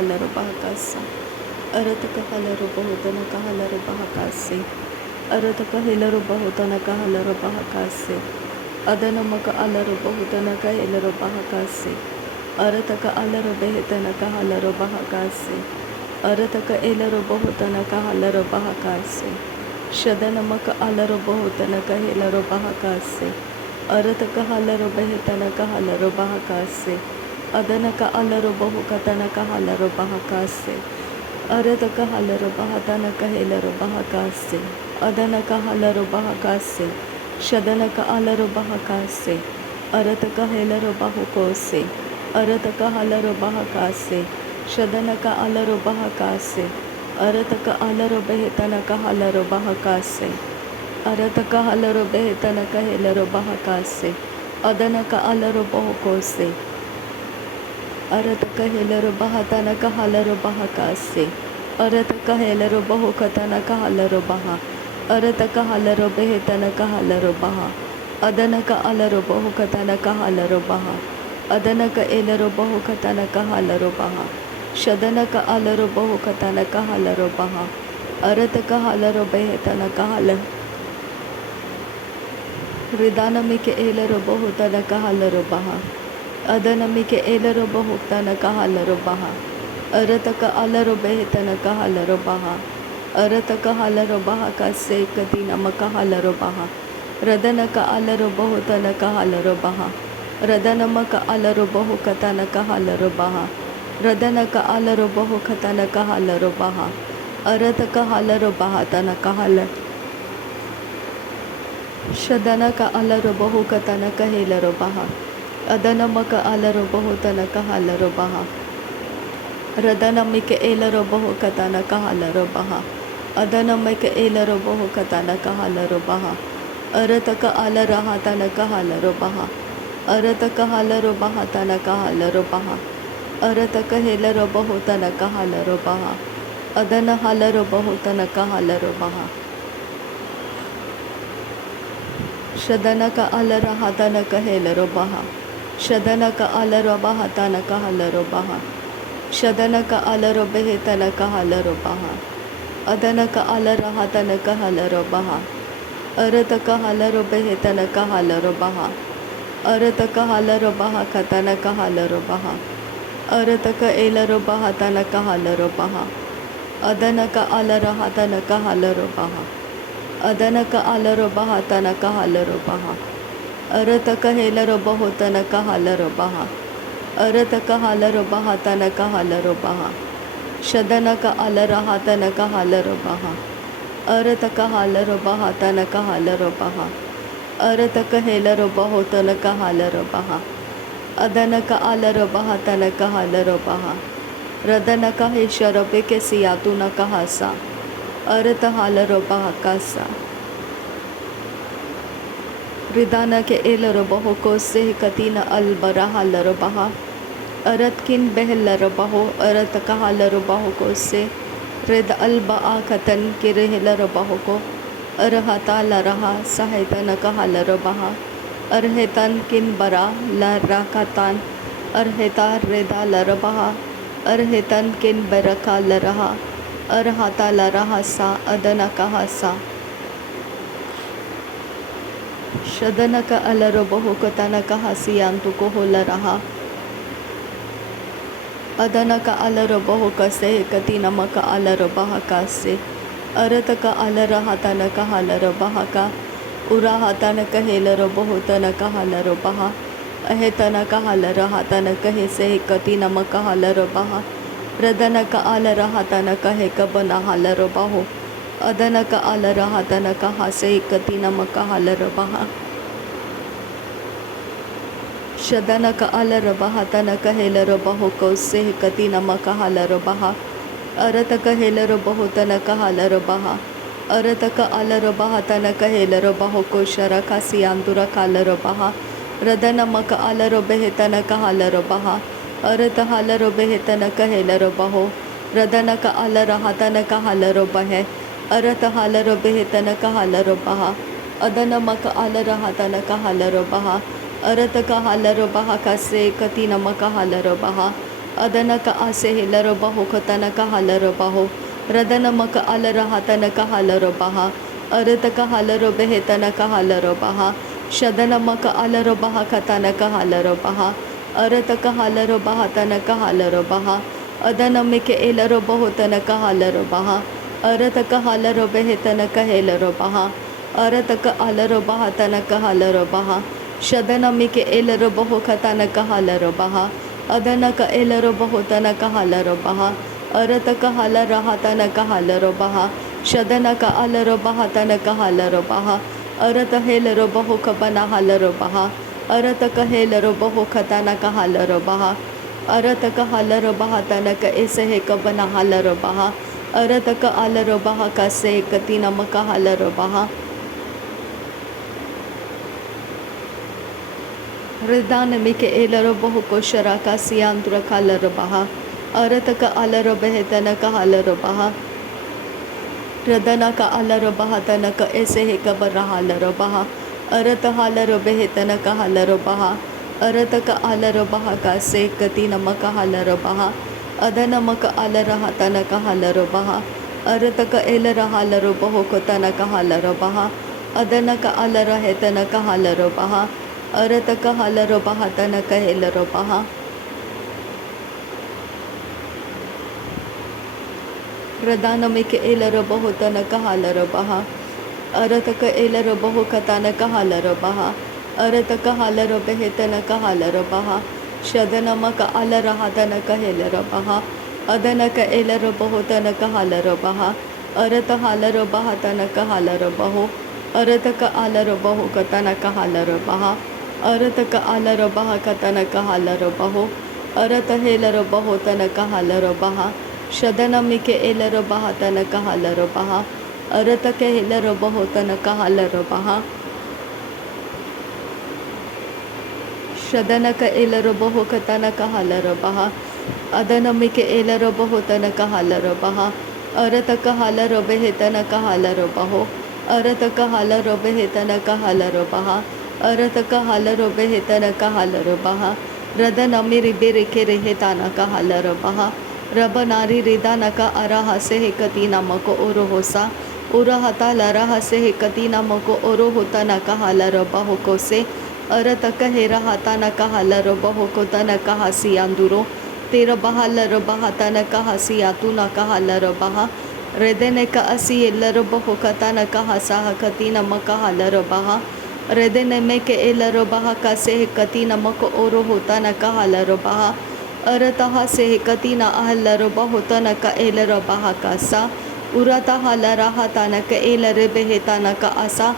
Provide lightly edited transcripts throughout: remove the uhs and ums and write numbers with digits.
kahalaro bahakasa. Arata kahalaro bahutana kahalaro bahakase. Arata kahilaro bahutana kahalaro bahakase. Adana maka alaro bahutana kahilaro bahakase. Arata ka alaro behetana kahalaro bahakase. Arata ka elaro bahutana kahalaro bahakase. Shadana maka alaro bahutana kahilaro bahakase. Arata kahalaro behetana kahalaro bahakase. Adana ka alaro bahukatana kahalaro bahakase. Arata kahalaro bahatana kahilaro bahakase. Adana kahalaro bahakase. Shadana ka alaro bahakase. Arata kahilaro bahukose. Arata kahalaro bahakase. Shadana ka alaro bahakase. Arata ka alaro behetana kahalaro bahakase. Arata kahalaro behetana kahilaro bahakase. Adana ka alaro bahukose. Arata kahilaro bahatana kahalaro bahakase. Arata kahilaro bahukatana kahalaro baha. Arata kahalaro behetana kahalaro baha. Adana ka alaro bahukatana kahalaro baha. Adana ka elaro bahukatana kahalaro baha. Shadana ka alaro bahukatana kahalaro baha. Arata kahalaro behetana kahalaro. Ridana mike elaro bahutana kahalaro baha. Adana mike elaro bahutana kahalaro baha. Arata ka alaro behetana kahalaro baha. Arata kahalaro baha kase katina makahalaro baha. Radana ka alaro bahutana kahalaro baha. Radana maka alaro bahukatana kahalaro baha. Radana ka alaro bahukatana kahalaro baha. Arata kahalaro bahatana kahalaro. Shadana ka alaro bahukatana kahilaro baha. Adana maka alaro bahutana kahalaro baha. Radana mika elaro bahukatana kahalaro baha. Adana mika elaro bahukatana kahalaro baha. Arata ka alara hatana kahalaro baha. Arata kahalaro bahatana kahalaro baha. Arata kahilaro bahutana kahalaro baha. Adana halaro bahutana kahalaro baha. Shadana ka alara hatana kahilaro baha. Shadana ka alaro bahatana kahalaro baha. Shadana ka alaro behetana kahalaro baha. Adana ka alara hatana kahalaro baha. Arata kahalaro behetana kahalaro baha. Arata kahalaro baha katana kahalaro baha. Arata ka elaro bahatana kahalaro baha. Adana ka alara hatana kahalaro baha. Adana ka alaro bahatana kahalaro baha. Arata ka helaro bahutana kahalaro baha. Arata ka halaro bahatana kahalaro baha. Shadana ka alara hatana kahalaro baha. Arata ka halaro bahatana kahalaro baha. Arata ka helaro bahutana kahalaro baha. Adana ka alaro bahatana kahalaro baha. Radana ka hesharo beke siyatuna kahasa. Arata halaro bahakasa. Ridana ke elaro bahuko se katina albara halaro baha. Arat kin behlaro baho. Arat kahalaro bahuko se. Red alba akatan kirehilaro bahuko. Arhata laraha sahitana kahalaro baha. Arhetan kin bara larakatan. Arheta reda larabaha. Arhetan kin baraka laraha. Arhata laraha sa adana kahasa. Shadana ka alaro bahukatana kahasiyantu ko laraha. Adana ka alaro bahukase katina maka alaro bahakase. Arata ka alara hatana kahalaro bahaka. Ura hatana kahelaro bahutana kahalaro baha. Ahetana kahalaro hatana kahese katina maka halaro baha. Radana ka alara hatana kahe kabana halaro baho. Adana ka alara hatana kahase katina maka halaro baha. Shadana ka alara bahatana kahelaro baho kose katina maka halaro baha. Arata kahelaro bahutana kahalaro baha. Arata ka alaro bahatana kahelaro baho ko shara kasiyandura kalaro baha. Radana maka alaro behetana kahalaro baha. Arata halaro behetana kahelaro baho. Radana ka alara hatana kahalaro bahe. Arata halaro behetana kahalaro baha. Adana maka alara hatana kahalaro baha. Arata kahalaro baha kase katina maka halaro baha. अदनक आसे हेलर बहुकतनक hauler बहो रदनमक अलर हातनक hauler बहा अरतक hauler बेहेतनक hauler बहा शदनमक अलर बहा कतनक hauler बहा अरतक hauler बहातनक hauler बहा अदनमिक एलर बहुतनक hauler बहा अरतक hauler बेहेतनक हेलर बहा अरतक अलर बहातनक hauler बहा शदनमिक एलर बहुकतनक हालर बहा अदनक एलर बहुतनक हालर बहा अरतक हालर हातनक हालर बहा शदनक अलर बहातनक हालर बहा अरत हेलर बहुकबना हालर बहा अरतक हेलर बहुकतनक हालर बहा अरतक हालर बहातनक ऐसे हे कबना हालर बहा अरतक अलर बहा कसे कतिनमक हालर बहा हृदान मिके एलर बहुको शराका सियांद्र कालर बहा अरतक अलर बेहतनक हालर बहा रदनक अलर बहातनक ऐसे हे कबर हालर बहा अरत हालर बेहतनक हालर बहा अरतक अलर बहा का से कति नमक हालर बहा अदनमक अलर हातनक हालर बहा अरतक एलर हालर बहुको तनक हालर बहा अदनक अलर हेतनक हालर बहा अरतक हालर बहातनक हेलर बहा रदानमिक एलर बहुतनक हालर बहा अरतक एलर बहुकतनक हालर बहा अरतक हालर बेहेतनक हालर बहा शदनमक अलर हातनक हेलर बहा अदनक एलर बहुतनक हालर बहा अरत हालर बहातनक हालर बहो अरतक अलर बहुकतनक हालर बहा अरतक अलर बहाकतनक हालर बहो अरत हेलर बहुतनक हालर बहा शदनमिक एलर बहातनक हालर बहा अरतक हेलर बहुतनक हालर बहा शदनक एलर बहुकतनक हालर बहा अदनमिक एलर बहुतनक हालर बहा अरतक हालर बेहेतनक हालर बहो अरतक हालर बेहेतनक हालर बहा अरतक हालर बेहेतनक हालर बहा रदनमिरि बेरेके रेहेतनक हालर बहा रबनारी रिदानका अरहसे हेकती नमक ओरो होसा उरहता लरहसे हेकती नमक ओरो होता नका हालर बहुको से अरतक हेरहता नका हालर बहुको तनका हसियांदुरो तेर बहालर बहाता नका हसियातु नका हालर बहा रेदने का असी एलर बहुकता नका हसा हकती नमक हालर बहा रेदने में के एलर बहा का से हेकती नमक ओरो होता नका हालर बहा अरतहा से हेकती न अहलर बहुतनक एलर बहा का सा उरता हालर हातनक एलर बेहेतनक असा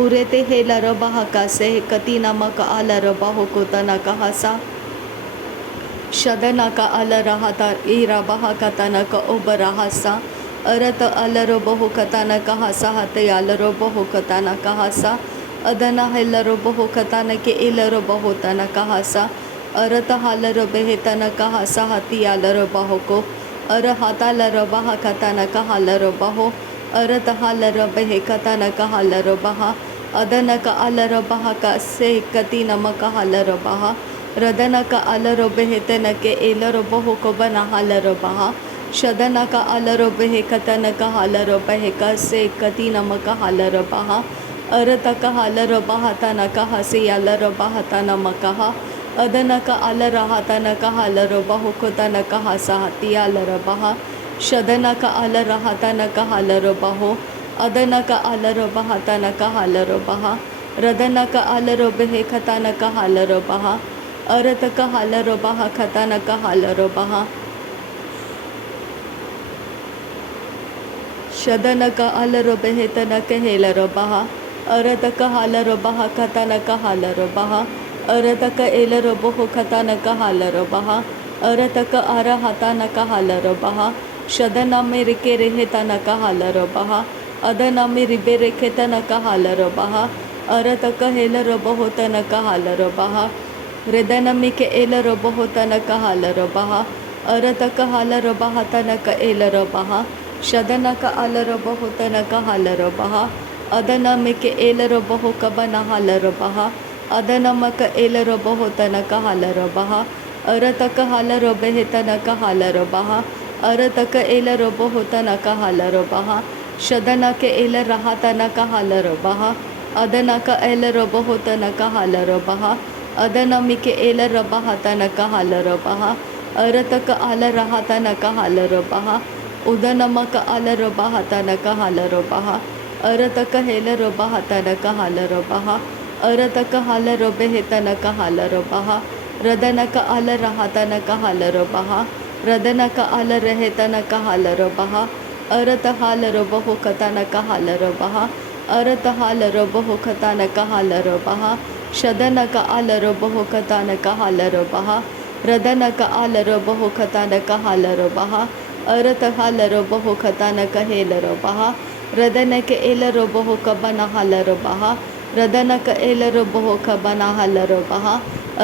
उरेते हेलर बहा का से हेकती नमक अलर बहुको तनक हसा शदनक अलर हाता ईरा बहा कतनक ओबरा हसा अरत अलर बहुकतनक हसा हते अलर बहुकतनक हसा अदन हेलर बहुकतनक एलर बहुतनक हसा अरत हालर बेहेतनक हसा हती अलर बहुको अर हातालर बहा कतनक हालर बहो अरत हालर बेहेकतनक हालर बहा अदनक अलर बहा का से कति नमक हालर बहा रदनक अलर बेहेतनक एलर बहुको बना हालर बहा शदनक अलर बेहेकतनक हालर बेहेक से कति नमक हालर बहा अरतक हालर बहातनक हसी अलर बहाता नमक अदनक अलर हातनक हालर बहुको तनक हसा हती अलर बहा शदनक अलर हातनक हालर बहो अदनक अलर बहातनक हालर बहा रदनक अलर बेहेकतनक हालर बहा अरतक हालर बहा खतनक हालर बहा शदनक अलर बेहेतनक हेलर बहा अरतक हालर बहा खतनक हालर बहा अरतक एलर बहु खतनक हालर बहा अरतक अर हतनक हालर बहा शदन में रिके रेहेतनक हालर बहा अदन में रिबे रेखेतनक हालर बहा अरतक हेलर बहुतनक हालर बहा हृदन में के एलर बहुतनक हालर बहा अरतक हालर बहातनक एलर बहा शदनक अलर बहुतनक हालर बहा अदन में के एलर बहु कबन हालर बहा अदनमक एलर बहुतनक हालर बहा अरतक हालर बेहतनक हालर बहा अरतक एलर बहुतनक हालर बहा शदनक एल रहातनक हालर बहा अदनक एलर बहुतनक हालर बहा अदनमिक एलर बहातनक हालर बहा अरतक आल रहातनक हालर बहा उदनमक आलर बहातनक हालर बहा अरतक हेलर बहातनक हालर बहा अरतक हालर बेहतनक हालर बहा रदनक आल रहातनक हालर बहा रदनक आल रहेतनक हालर बहा अरत हालर बहुकतनक हालर बहा अरत हालर बहुकतनक हालर बहा शदनक आलर बहुकतनक हालर बहा रदनक आलर बहुकतनक हालर बहा अरत हालर बहुकतनक हेलर बहा रदनक एलर बहुकबन हालर बहा रदनक एलर बहुकबन हालर बहा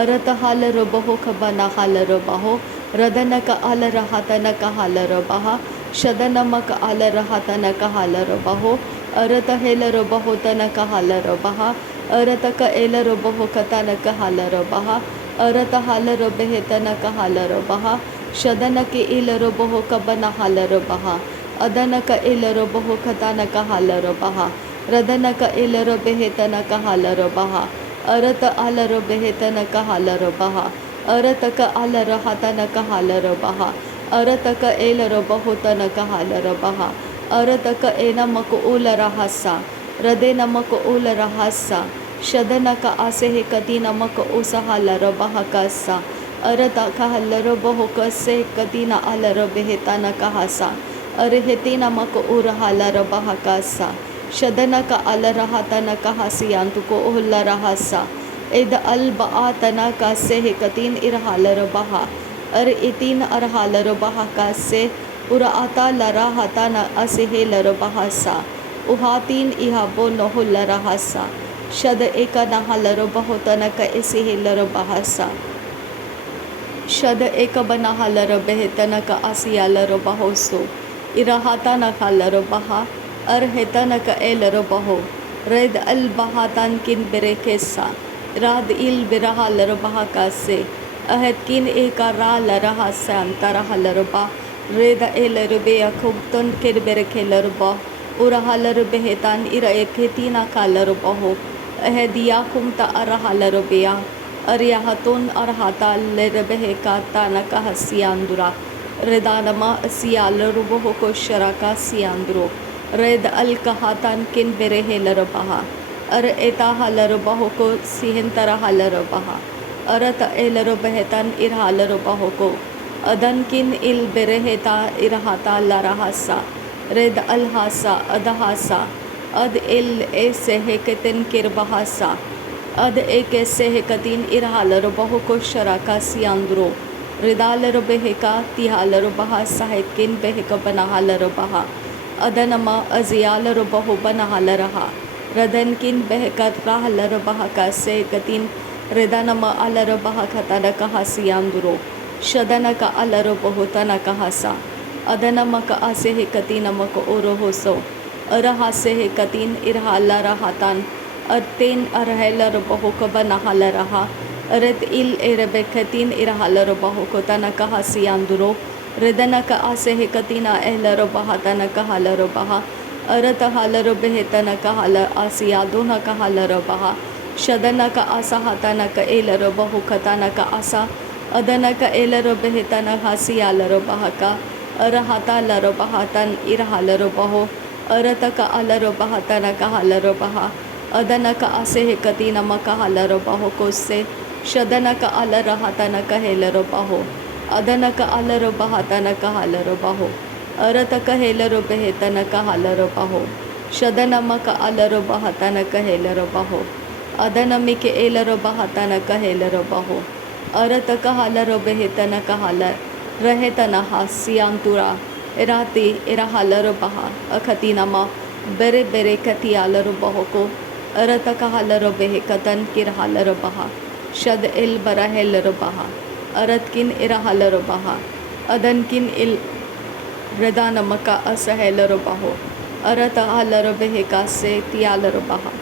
अरत हालर बहुकबन हालर बहो रदनक आलर हातनक हालर बहा शदनमक आलर हातनक हालर बहो अरत हेलर बहुतनक हालर बहा अरतक एलर बहुकतनक हालर बहा अरत हालर बेहतनक हालर बहा शदनक एलर बहुकबन हालर बहा अदनक एलर बहुकतनक हालर बहा रदनक एलर बेहतनक हालर बहा अरत आलर बेहतनक हालर बहा अरतक आलर हातनक हालर बहा अरतक एलर बहुतनक हालर बहा अरतक एनमक उलर हस्सा रदे नमक उलर हस्सा शदनक आसे हे कती नमक उस हालर बहा कस्सा अरतक हालर बहुकसे कती न आलर बेहतनक हसा अरहती नमक उर हालर बहा कस्सा शदनक आलर हातनक हसियांतुको उल्लर हस्सा इद अल बआतना का से हे कतीन इरहालर बहा अर इतीन अरहालर बहा का से उरा आता लरा हता न असे हे लर बहासा उहातीन इहाबो नहुलर हसा शद एक नहालर बहुतन का ऐसे हे लर बहासा शद एक बनहालर बेहतन का आसियालर बहोसो इरहाता न खालर बहा अर हेतन का एलर बहो रद अल बहातान किन बेरेकेसा राद इल बिरहा लरबहा का से अहद किन एका रा लरहा से अंतरहा लरबा रेद ए लरबे अखुबतन किर बेरखे लरबा उरहा लरबेहतान इर एकेतीना का लरबहो अहदिया कुमता अरहा लरबेया अरियाहतुन अरहाता लरबे का ताना का हसियांदुरा रेदानमा सिया लरबहो को शरा का सियांदुरो रेद अल कहातान किन बेरहे लरबहा अर एता हालर बहो को सिहंतर हालर बहा अरत एलर बेहतन इर हालर बहो को अदन किन इल बेरहेता इरहाता लरहासा रेद अल हासा अदहासा अद इल ए से हेकतिन किर बहासा अद एक से हेकतिन इर हालर बहो को शराका सियांद्रो रिदालर बेहका तिहालर बहा साहिद किन बेहक बना हालर बहा अदनमा अजियालर बहो बना हालरहा रदन किन बहकर राहलर बहा का से कतिन रदनम अलर बहा खतन कहा सियांदुरो शदन का अलर बहुतन कहा सा अदनम का आसे हे कतिनमक ओरो होसो अरहा से हे कतिन इरहाला रहतान अतेन अरहलर बहु कबन हल रहा अरत इल एरबे कतिन इरहालर बहु को तना कहा सियांदुरो रदन का आसे हे कतिना एहलर बहा तन कहलर बहा अरत हालर बेहतन कहल आसियादो न कहलर बहा शदन का आसा हतन क एलर बहु खतन का आसा अदन का एलर बेहतन हासियालर बहा का अरहता लर बहातन इरहालर बहो अरत का अलर बहातन कहलर बहा अदन का आसे हे कती नम कहलर बहो को से शदन का अलर हतन कहेलर बहो अदन का अलर बहातन कहलर बहो अरत कहेलर बेहतन कहलर बहो शदनमक अलर बहतन कहेलर बहो अदनमिक एलर बहतन कहेलर बहो अरत कहलर बेहतन कहलर रहेतन हास्यांतुरा इराती इरहालर बहा अखतीनमा बेरे बेरे कतियालर बहो को अरत कहलर बेहकतन किरहालर बहा शद इल बरहेलर बहा अरत किन इरहालर बहा अदन किन इल रदानमका असहेलर बहो अरत हालर बेहका से तियालर बहा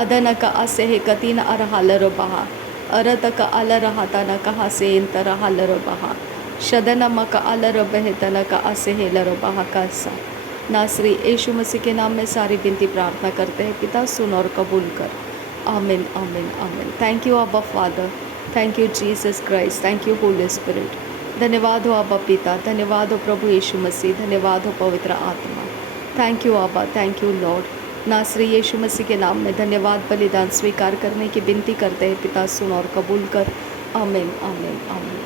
अदनका असेह कतीन अरहालर बहा अरतक अलरहतन कहा से इंतर हलर बहा शदनमक अलर बहतन का असेहलर बहा कासा। नासरी यीशु मसीह के नाम में सारी विनती प्रार्थना करते हैं पिता, सुन और कबूल कर। आमीन आमीन आमीन। थैंक यू अब्बा father, thank you Jesus Christ, thank you Holi spirit. धन्यवाद हो अब्बा पिता, धन्यवाद हो प्रभु यीशु मसीह, धन्यवाद हो पवित्र आत्मा। थैंक यू अब्बा, थैंक यू लॉर्ड। नासरी यीशु मसीह के नाम में धन्यवाद बलिदान स्वीकार करने की विनती करते हैं पिता, सुन और कबूल कर। आमीन आमीन आमीन।